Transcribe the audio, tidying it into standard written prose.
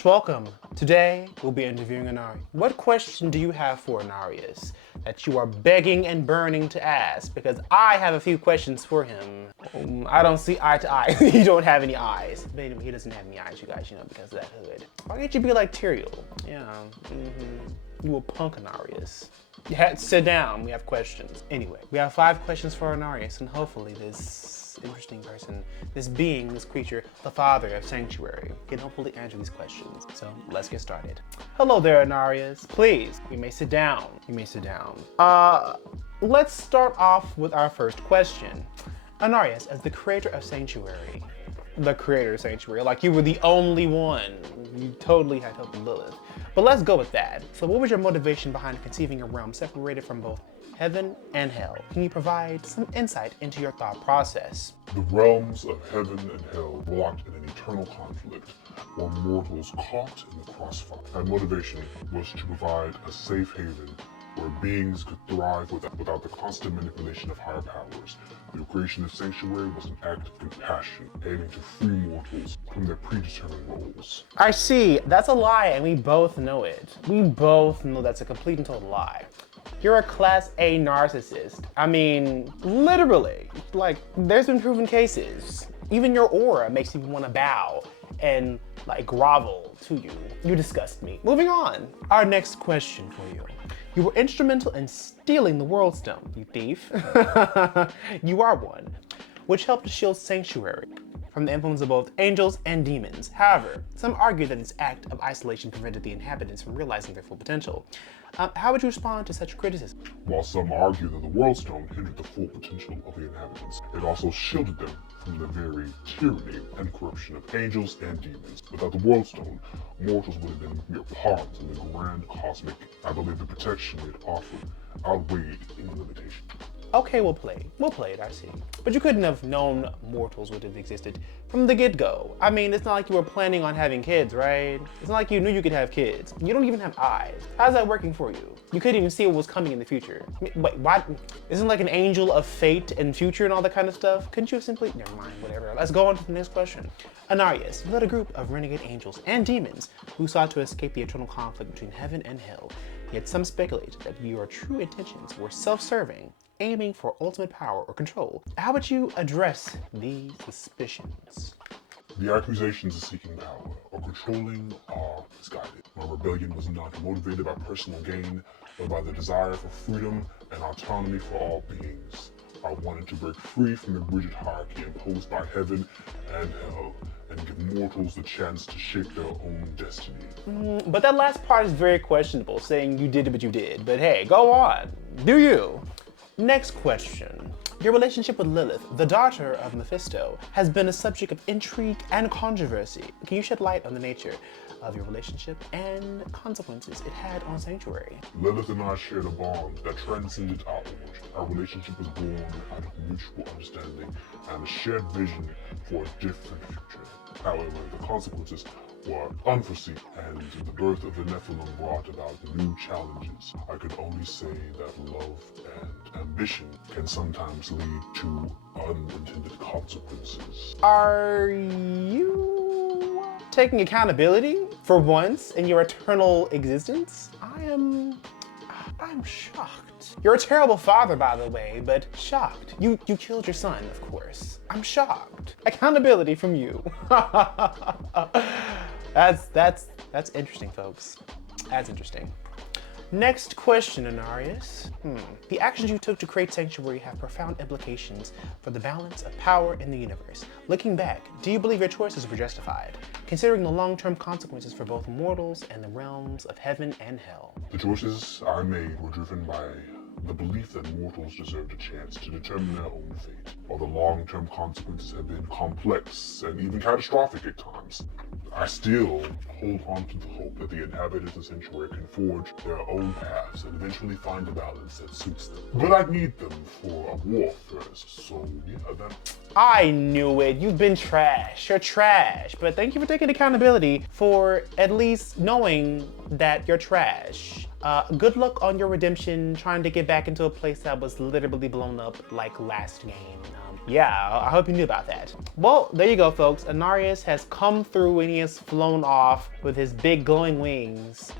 Welcome. Today we'll be interviewing Inarius. What question do you have for Inarius that you are begging and burning to ask? Because I have a few questions for him. I don't see eye to eye. You don't have any eyes. But anyway, he doesn't have any eyes, you guys, because of that hood. Why can't you be like Tyrael? Yeah. You a punk, Inarius. You had to sit down. We have questions. Anyway, we have 5 questions for Inarius, and hopefully this interesting person, this being, this creature, the father of Sanctuary, can hopefully answer these questions. So let's get started. Hello there, Inarius. Please, you may sit down. You may sit down. Let's start off with our first question. Inarius, as the creator of Sanctuary, like you were the only one. You totally had help with Lilith. But let's go with that. So what was your motivation behind conceiving a realm separated from both heaven and hell? Can you provide some insight into your thought process? The realms of heaven and hell were locked in an eternal conflict, where mortals caught in the crossfire. My motivation was to provide a safe haven where beings could thrive without the constant manipulation of higher powers. The creation of Sanctuary was an act of compassion, aiming to free mortals from their predetermined roles. I see. That's a lie, and we both know it. We both know that's a complete and total lie. You're a class A narcissist. I mean, literally. Like, there's been proven cases. Even your aura makes you want to bow and grovel to you. You disgust me. Moving on. Our next question for you. You were instrumental in stealing the World Stone, you thief. You are one, which helped to shield Sanctuary from the influence of both angels and demons. However, some argue that this act of isolation prevented the inhabitants from realizing their full potential. How would you respond to such criticism? While some argue that the World Stone hindered the full potential of the inhabitants, it also shielded them from the very tyranny and corruption of angels and demons. Without the World Stone, mortals would have been mere pawns in the grand cosmic. I believe the protection it offered outweighed any limitation. Okay, we'll play it, I see. But you couldn't have known mortals would have existed from the get-go. I mean, it's not like you were planning on having kids, right? It's not like you knew you could have kids. You don't even have eyes. How's that working for you? You couldn't even see what was coming in the future. Wait, why? Isn't like an angel of fate and future and all that kind of stuff? Couldn't you have simply, never mind, whatever. Let's go on to the next question. Inarius, you led a group of renegade angels and demons who sought to escape the eternal conflict between heaven and hell. Yet some speculate that your true intentions were self-serving, aiming for ultimate power or control. How would you address these suspicions? The accusations of seeking power or controlling are misguided. My rebellion was not motivated by personal gain, but by the desire for freedom and autonomy for all beings. I wanted to break free from the rigid hierarchy imposed by heaven and hell, and give mortals the chance to shape their own destiny. But that last part is very questionable, saying you did what you did. But hey, go on. Do you? Next question. Your relationship with Lilith, the daughter of Mephisto, has been a subject of intrigue and controversy. Can you shed light on the nature of your relationship and consequences it had on Sanctuary? Lilith and I shared a bond that transcended our age. Our relationship was born out of mutual understanding and a shared vision for a different future. However, the consequences were unforeseen, and the birth of the Nephilim brought about new challenges. I could only say that love and ambition can sometimes lead to unintended consequences. Are you taking accountability for once in your eternal existence? I'm shocked. You're a terrible father, by the way, but shocked. You killed your son, of course. I'm shocked. Accountability from you. That's interesting, folks. That's interesting. Next question, Inarius. The actions you took to create Sanctuary have profound implications for the balance of power in the universe. Looking back, do you believe your choices were justified, considering the long-term consequences for both mortals and the realms of heaven and hell? The choices I made were driven by the belief that mortals deserved a chance to determine their own fate, while the long-term consequences have been complex and even catastrophic at times. I still hold on to the hope that the inhabitants of Sanctuary can forge their own paths and eventually find a balance that suits them. But I need them for a war first, so yeah, that... I knew it. You've been trash. You're trash. But thank you for taking accountability for at least knowing that you're trash. Good luck on your redemption, trying to get back into a place that was literally blown up like last game. Yeah, I hope you knew about that. Well, there you go, folks. Inarius has come through and he has flown off with his big glowing wings.